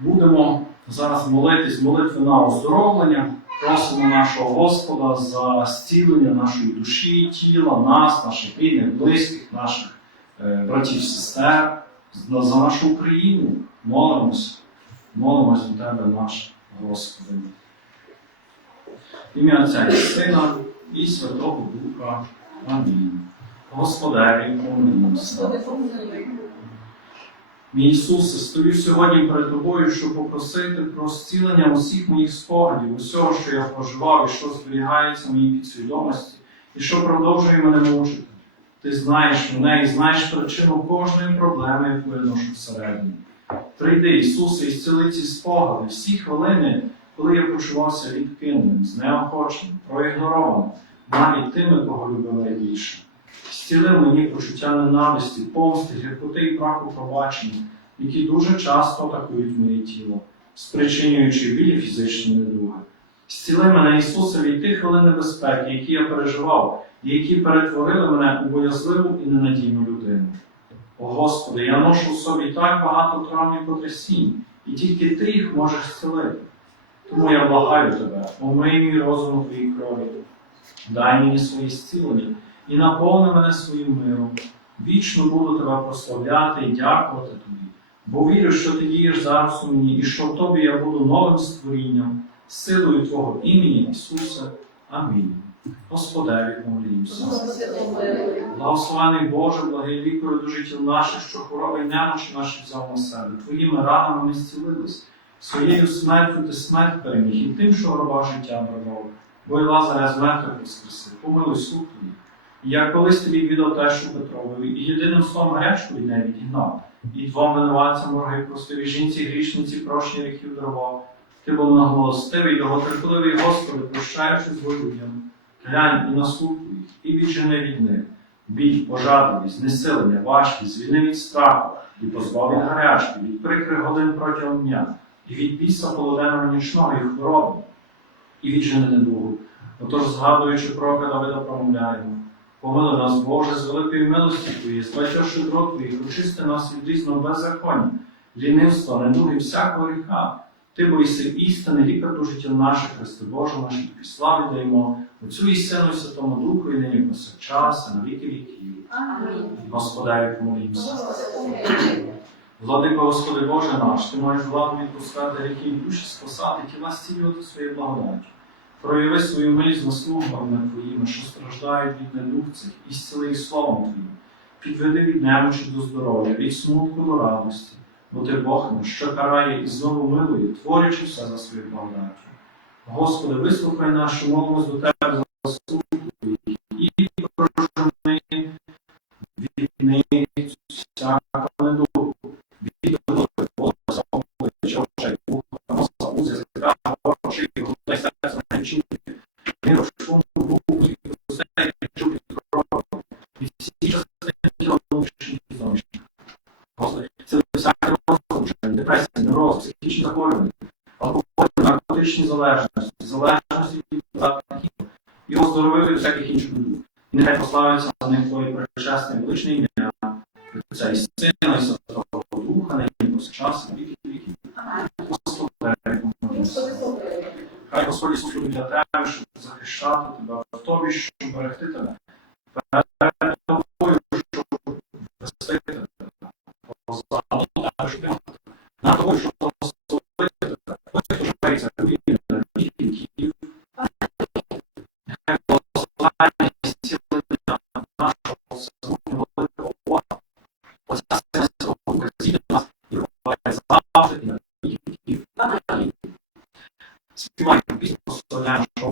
Будемо зараз молитись, молитви на оздоровлення. Просимо нашого Господа за зцілення нашої душі, тіла, нас, наших рідних, близьких, наших е, братів, сестер, за нашу Україну. Молимось, молимось до Тебе, наш Господи. Ім'я Отця і Сина і Святого Духа. Амінь. Господеві, помилуйся. Мій Ісусе, стою сьогодні перед тобою, щоб попросити про зцілення усіх моїх спогадів, усього, що я проживав і що зберігається в моїй підсвідомості, і що продовжує мене мучити. Ти знаєш мене і знаєш причину кожної проблеми, яку я ношу всередині. Прийди, Ісусе, і зціли ці спогади, всі хвилини, коли я почувався відкиненим, знеохоченим, проігнорованим, навіть тими, кого любив найбільше. Зціли мені почуття ненависті, помсти, гіркоти і браку пробачення, які дуже часто атакують моє тіло, спричинюючи білі фізичні недуги. Зціли мене, Ісусе, від тих хвилин небезпеки, які я переживав, і які перетворили мене у боязливу і ненадійну людину. О Господи, я ношу в собі так багато травм і потрясінь, і тільки Ти їх можеш зцілити. Тому я благаю тебе, омий мій розум твоїй крові, дай мені своє зцілення і наповни мене своїм миром. Вічно буду тебе прославляти і дякувати тобі, бо вірю, що ти дієш зараз у мені, і що в тобі я буду новим створінням, силою Твого імені Ісуса. Амінь. Господеві. Господи. Благословений Боже, благий лікарю до життів наших, що хвороби й немочі наші взяв на себе. Твоїми ранами ми зцілились. Своєю смертю ти смерть переміг, і тим, що гроба життя дарував. Бо й Лазаря з мертвих воскресив. Помилуй суд твій. І Я колись тобі віддав тешу Петрові, і єдиним словом гречку від неї відігнав, і двом винуватцям морги простив, жінці грішниці прощення гріхів дарував. Ти був наголостивий, довготерпеливий Господи, прощаючи зло людям. Глянь і наслухуй їх, і віджени від них. Біль, пожадливість, знесилення, важкість, звільни від страху, і позбав від гарячки, від прикрих годин протягом дня, і від біса полуденного нічного і хвороби, і від жени недугу. Отож, згадуючи пророка Давида, промовляємо. Помили нас, Боже, з великої милості Твої, збачив щедрот Твоїх, очисти нас від різного беззаконня, лінивства, недуги, всякого гріха. Ти боїси істини, лікар до життя наших, Христи Боже наш, тобі слави даємо, Отцю і Сину, і Святому Духу, і нині повсякчас, і на віки віків. Господеві помолімося. Господи, помилуй. Владико Господи Боже наш, Ти маєш владу відпускати ріки і душі спасати, тіла зцілювати своєю благодаттю. Прояви свою милість заслугами Твоїми, що страждають від недуг і зціли словом Твоїм. Підведи від немочі до здоров'я, від смутку до радості, бо Ти Бог що карає і знову милує, творячи все за свою благодаттю. Господи, вислухай нашу молодь до Тебе за залежності, залежності від затків, і оздоровив від всяких інших недуг. І нехай прославиться на них Твоє причесне величне ім'я, Отця і Сина, і Святого Духа, нині повсякчас, і на віки. Хай Господь Ісус любить для тебе, щоб захищати тебе в тобі, щоб берегти тебе. Перед тобою, щоб вести тебе. Позаду тебе, щоб Simone, ho visto lascio